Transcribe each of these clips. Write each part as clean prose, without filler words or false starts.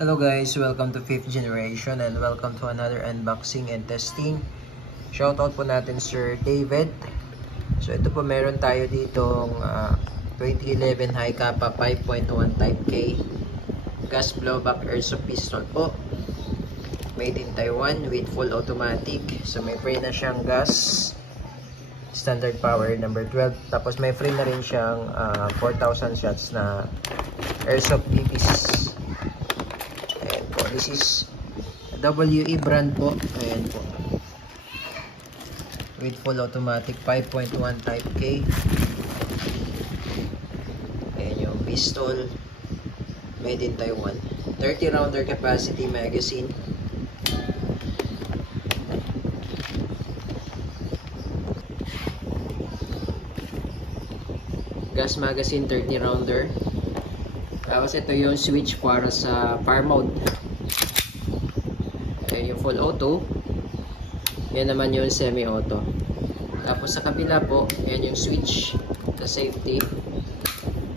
Hello guys, welcome to 5th generation and welcome to another unboxing and testing. Shoutout po natin Sir David. So ito po meron tayo ditong 2011 High Kappa 5.1 Type K gas blowback airsoft pistol po. Made in Taiwan with full automatic. So may free na siyang gas. Standard power number 12. Tapos may free na rin siyang 4,000 shots na airsoft BBs. Ayan po. This is WE brand po. Ayan po. With full automatic 5.1 Type K. Ayan yung pistol. Made in Taiwan. 30 rounder capacity magazine. Gas magazine 30 rounder. Tapos ito yung switch para sa fire mode. Ayan yung full auto. Yan naman yung semi auto. Tapos sa kabila po, ayan yung switch sa safety.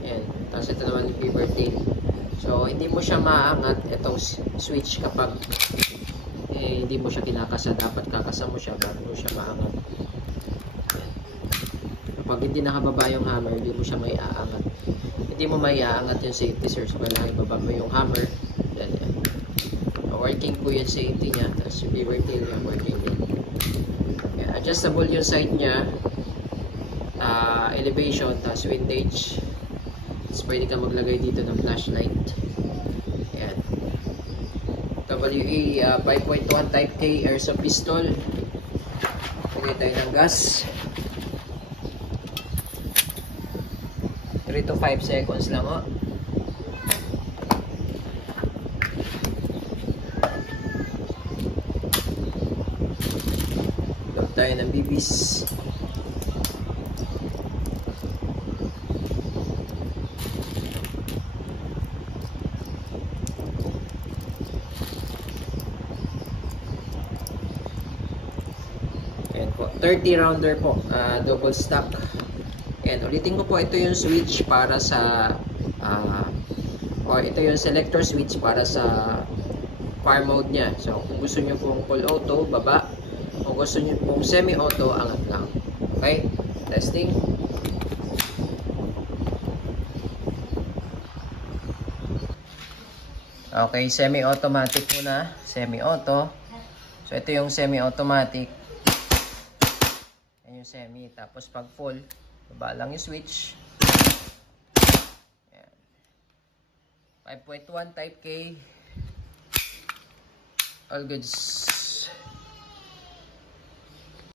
Ayan. Tapos ito naman yung beaver tail. So hindi mo siya maangat itong switch kapag hindi mo siya kinakasa. Dapat kakasa mo siya bago mo siya maangat. Kapag hindi nakababa yung hammer, hindi mo siya may aangat. Hindi mo may aangat yung safety, sir. So, kailangan ibaba mo yung hammer. Yan, yan. Working po yung safety niya. Tapos yung beaver tail yung working din. Yeah, adjustable yung side niya. Elevation, tapos windage. Tapos pwede ka maglagay dito ng flashlight. Yan. WE 5.1 Type K airsoft pistol. Pagay tayo ng gas. 3 to 5 seconds lang o. Load tayo ng BBs. Ayan po. 30 rounder po. Double stack. Ayan, ulitin ko po, ito yung switch para sa ito yung selector switch para sa fire mode nya. So kung gusto nyo pong full auto, baba. Kung gusto nyo pong semi auto, angat lang. Okay, testing. Okay, semi automatic muna. Semi auto. So ito yung semi automatic. Ayan yung semi. Tapos pag full, baba lang yung switch. Ayan. 5.1 Type K. All goods.